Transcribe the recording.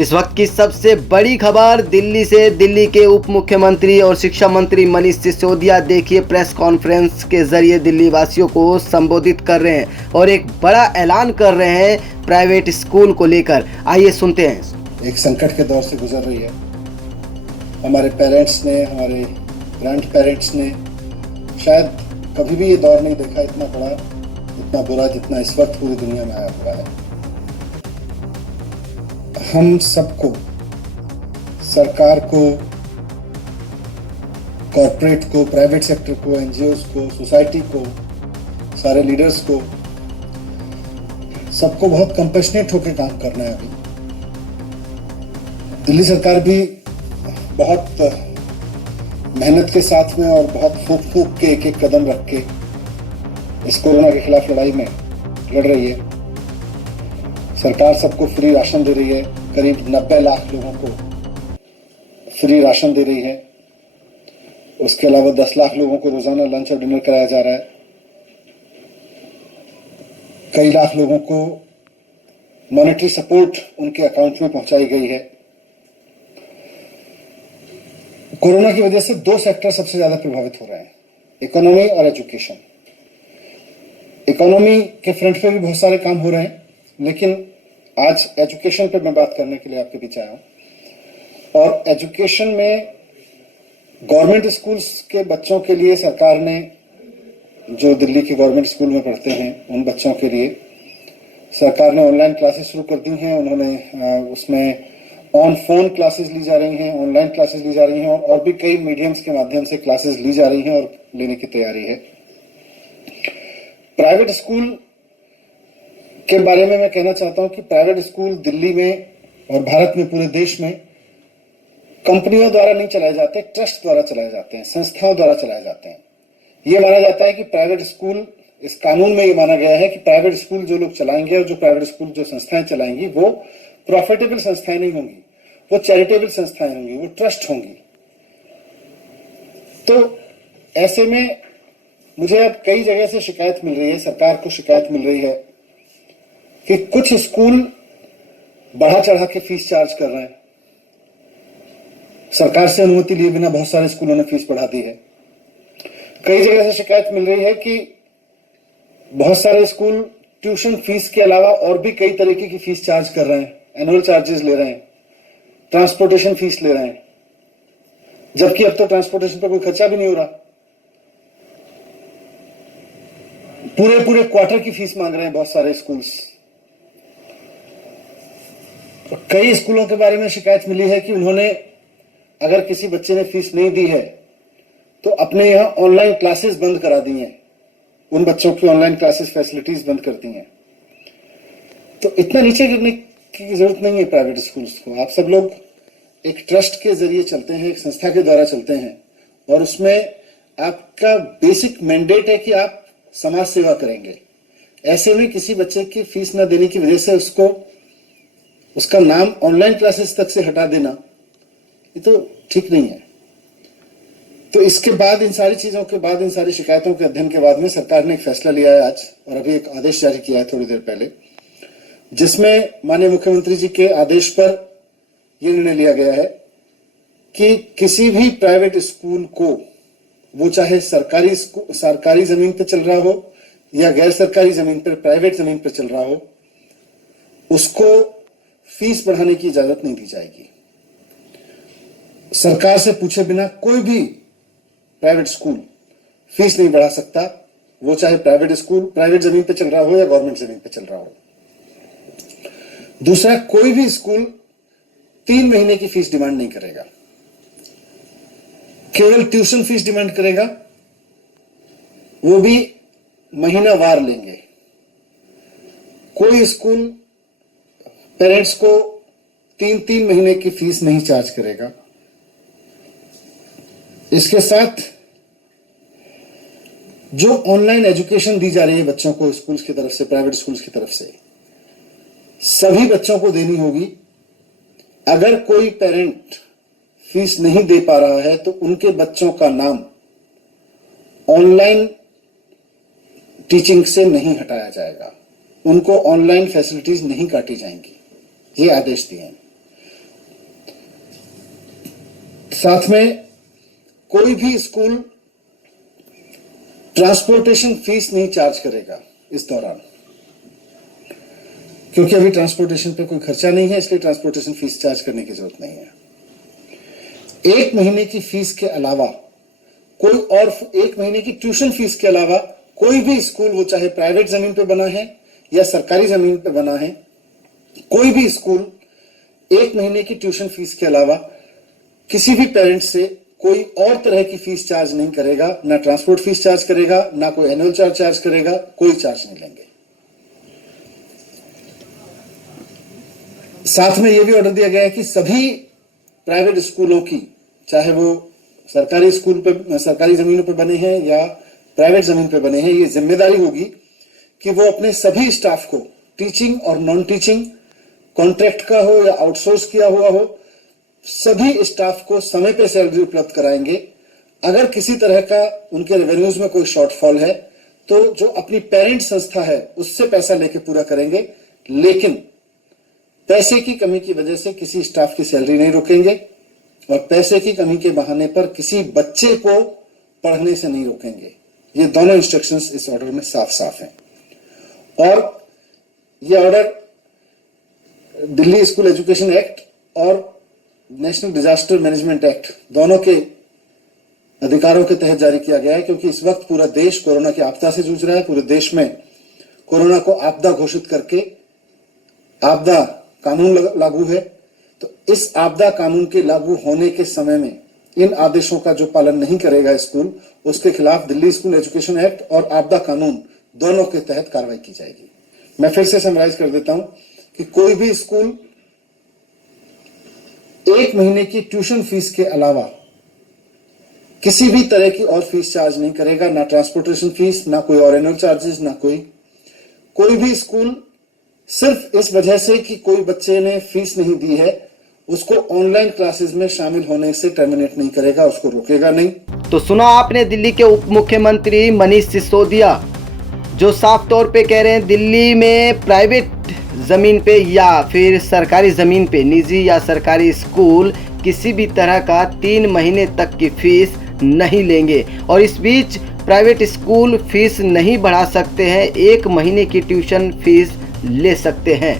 इस वक्त की सबसे बड़ी खबर दिल्ली से। दिल्ली के उप मुख्यमंत्री और शिक्षा मंत्री मनीष सिसोदिया देखिए प्रेस कॉन्फ्रेंस के जरिए दिल्ली वासियों को संबोधित कर रहे हैं और एक बड़ा ऐलान कर रहे हैं प्राइवेट स्कूल को लेकर। आइए सुनते हैं। एक संकट के दौर से गुजर रही है। हमारे पेरेंट्स ने, हमारे ग्रैंड पेरेंट्स ने शायद कभी भी ये दौर नहीं देखा इतना बड़ा, इतना बुरा जितना इस वक्त पूरी दुनिया में आया हुआ है। हम सबको, सरकार को, कॉर्पोरेट को, प्राइवेट सेक्टर को, एनजीओज को, सोसाइटी को, सारे लीडर्स को, सबको बहुत कंपैशनेट होकर काम करना है। अभी दिल्ली सरकार भी बहुत मेहनत के साथ में और बहुत फूंक के एक एक कदम रख के इस कोरोना के खिलाफ लड़ाई में लड़ रही है। सरकार सबको फ्री राशन दे रही है, करीब 90 लाख लोगों को फ्री राशन दे रही है। उसके अलावा 10 लाख लोगों को रोजाना लंच और डिनर कराया जा रहा है। कई लाख लोगों को मॉनेटरी सपोर्ट उनके अकाउंट में पहुंचाई गई है। कोरोना की वजह से 2 सेक्टर सबसे ज्यादा प्रभावित हो रहे हैं, इकोनॉमी और एजुकेशन। इकोनॉमी के फ्रंट पे भी बहुत सारे काम हो रहे हैं, लेकिन आज एजुकेशन पे मैं बात करने के लिए आपके बीच आया हूं। और एजुकेशन में गवर्नमेंट स्कूल्स के बच्चों के लिए सरकार ने, जो दिल्ली के गवर्नमेंट स्कूल में पढ़ते हैं उन बच्चों के लिए सरकार ने ऑनलाइन क्लासेस शुरू कर दी हैं। उन्होंने उसमें ऑन फोन क्लासेस ली जा रही हैं, ऑनलाइन क्लासेस ली जा रही हैं और भी कई मीडियम्स के माध्यम से क्लासेस ली जा रही हैं और लेने की तैयारी है। प्राइवेट स्कूल के बारे में मैं कहना चाहता हूं कि प्राइवेट स्कूल दिल्ली में और भारत में, पूरे देश में कंपनियों द्वारा नहीं चलाए जाते, ट्रस्ट द्वारा चलाए जाते हैं, संस्थाओं द्वारा चलाए जाते हैं। यह माना जाता है कि प्राइवेट स्कूल, इस कानून में यह माना गया है कि प्राइवेट स्कूल जो लोग चलाएंगे और जो प्राइवेट स्कूल जो संस्थाएं चलाएंगी वो प्रॉफिटेबल संस्थाएं नहीं होंगी, वो चैरिटेबल संस्थाएं होंगी, वो ट्रस्ट होंगी। तो ऐसे में मुझे अब कई जगह से शिकायत मिल रही है, सरकार को शिकायत मिल रही है कि कुछ स्कूल बढ़ा चढ़ा के फीस चार्ज कर रहे हैं। सरकार से अनुमति लिए बिना बहुत सारे स्कूलों ने फीस बढ़ा दी है। कई जगह से शिकायत मिल रही है कि बहुत सारे स्कूल ट्यूशन फीस के अलावा और भी कई तरीके की फीस चार्ज कर रहे हैं, एनुअल चार्जेस ले रहे हैं, ट्रांसपोर्टेशन फीस ले रहे हैं, जबकि अब तो ट्रांसपोर्टेशन पर कोई खर्चा भी नहीं हो रहा। पूरे क्वार्टर की फीस मांग रहे हैं बहुत सारे स्कूल्स। कई स्कूलों के बारे में शिकायत मिली है कि उन्होंने, अगर किसी बच्चे ने फीस नहीं दी है तो अपने यहां ऑनलाइन क्लासेस बंद करा दी हैं, उन बच्चों की ऑनलाइन क्लासेस फैसिलिटीज बंद कर दी हैं। तो इतना नीचे गिरने की जरूरत नहीं है प्राइवेट स्कूल्स को। आप सब लोग एक ट्रस्ट के जरिए चलते हैं, एक संस्था के द्वारा चलते हैं और उसमें आपका बेसिक मैंडेट है कि आप समाज सेवा करेंगे। ऐसे में किसी बच्चे की फीस न देने की वजह से उसका नाम ऑनलाइन क्लासेस तक से हटा देना, ये तो ठीक नहीं है। तो इसके बाद, इन सारी चीजों के बाद, इन सारी शिकायतों के अध्ययन के बाद में सरकार ने एक फैसला लिया है आज, और अभी एक आदेश जारी किया है थोड़ी देर पहले, जिसमें माननीय मुख्यमंत्री जी के आदेश पर यह निर्णय लिया गया है कि किसी भी प्राइवेट स्कूल को, वो चाहे सरकारी जमीन पर चल रहा हो या गैर सरकारी जमीन पर, प्राइवेट जमीन पर चल रहा हो, उसको फीस बढ़ाने की इजाजत नहीं दी जाएगी। सरकार से पूछे बिना कोई भी प्राइवेट स्कूल फीस नहीं बढ़ा सकता, वो चाहे प्राइवेट स्कूल प्राइवेट जमीन पे चल रहा हो या गवर्नमेंट जमीन पे चल रहा हो। दूसरा, कोई भी स्कूल 3 महीने की फीस डिमांड नहीं करेगा, केवल ट्यूशन फीस डिमांड करेगा, वो भी महीनावार लेंगे। कोई स्कूल पेरेंट्स को 3 महीने की फीस नहीं चार्ज करेगा। इसके साथ जो ऑनलाइन एजुकेशन दी जा रही है बच्चों को स्कूल्स की तरफ से, प्राइवेट स्कूल्स की तरफ से, सभी बच्चों को देनी होगी। अगर कोई पेरेंट फीस नहीं दे पा रहा है तो उनके बच्चों का नाम ऑनलाइन टीचिंग से नहीं हटाया जाएगा, उनको ऑनलाइन फैसिलिटीज नहीं काटी जाएंगी, ये आदेश दिए हैं। साथ में कोई भी स्कूल ट्रांसपोर्टेशन फीस नहीं चार्ज करेगा इस दौरान, क्योंकि अभी ट्रांसपोर्टेशन पे कोई खर्चा नहीं है, इसलिए ट्रांसपोर्टेशन फीस चार्ज करने की जरूरत नहीं है। 1 महीने की फीस के अलावा कोई और 1 महीने की ट्यूशन फीस के अलावा कोई भी स्कूल, वो चाहे प्राइवेट जमीन पे बना है या सरकारी जमीन पे बना है, कोई भी स्कूल 1 महीने की ट्यूशन फीस के अलावा किसी भी पेरेंट से कोई और तरह की फीस चार्ज नहीं करेगा, ना ट्रांसपोर्ट फीस चार्ज करेगा, ना कोई एनुअल चार्ज करेगा, कोई चार्ज नहीं लेंगे। साथ में यह भी ऑर्डर दिया गया है कि सभी प्राइवेट स्कूलों की, चाहे वो सरकारी स्कूल पे, सरकारी जमीनों पे बने हैं या प्राइवेट जमीन पे बने हैं, ये जिम्मेदारी होगी कि वो अपने सभी स्टाफ को, टीचिंग और नॉन टीचिंग, कॉन्ट्रैक्ट का हो या आउटसोर्स किया हुआ हो, सभी स्टाफ को समय पे सैलरी उपलब्ध कराएंगे। अगर किसी तरह का उनके रेवेन्यूज में कोई शॉर्टफॉल है तो जो अपनी पेरेंट संस्था है उससे पैसा लेके पूरा करेंगे, लेकिन पैसे की कमी की वजह से किसी स्टाफ की सैलरी नहीं रोकेंगे और पैसे की कमी के बहाने पर किसी बच्चे को पढ़ने से नहीं रोकेंगे। ये दोनों इंस्ट्रक्शंस इस ऑर्डर में साफ साफ हैं। और ये order Delhi school education act और नेशनल डिजास्टर मैनेजमेंट एक्ट दोनों के अधिकारों के तहत जारी किया गया है, क्योंकि इस वक्त पूरा देश कोरोना की आपदा से जूझ रहा है। पूरे देश में कोरोना को आपदा घोषित करके आपदा कानून लागू है, तो इस आपदा कानून के लागू होने के समय में इन आदेशों का जो पालन नहीं करेगा स्कूल, उसके खिलाफ दिल्ली स्कूल एजुकेशन एक्ट और आपदा कानून दोनों के तहत कार्रवाई की जाएगी। मैं फिर से समराइज कर देता हूं कि कोई भी स्कूल 1 महीने की ट्यूशन फीस के अलावा किसी भी तरह की और फीस चार्ज नहीं करेगा, ना ट्रांसपोर्टेशन फीस, ना कोई और एनुअल चार्जेस, ना कोई भी स्कूल सिर्फ इस वजह से कि कोई बच्चे ने फीस नहीं दी है उसको ऑनलाइन क्लासेस में शामिल होने से टर्मिनेट नहीं करेगा, उसको रोकेगा नहीं। तो सुना आपने दिल्ली के उप मुख्यमंत्री मनीष सिसोदिया, जो साफ तौर पे कह रहे हैं दिल्ली में प्राइवेट ज़मीन पे या फिर सरकारी ज़मीन पे निजी या सरकारी स्कूल किसी भी तरह का 3 महीने तक की फीस नहीं लेंगे। और इस बीच प्राइवेट स्कूल फीस नहीं बढ़ा सकते हैं, 1 महीने की ट्यूशन फीस ले सकते हैं।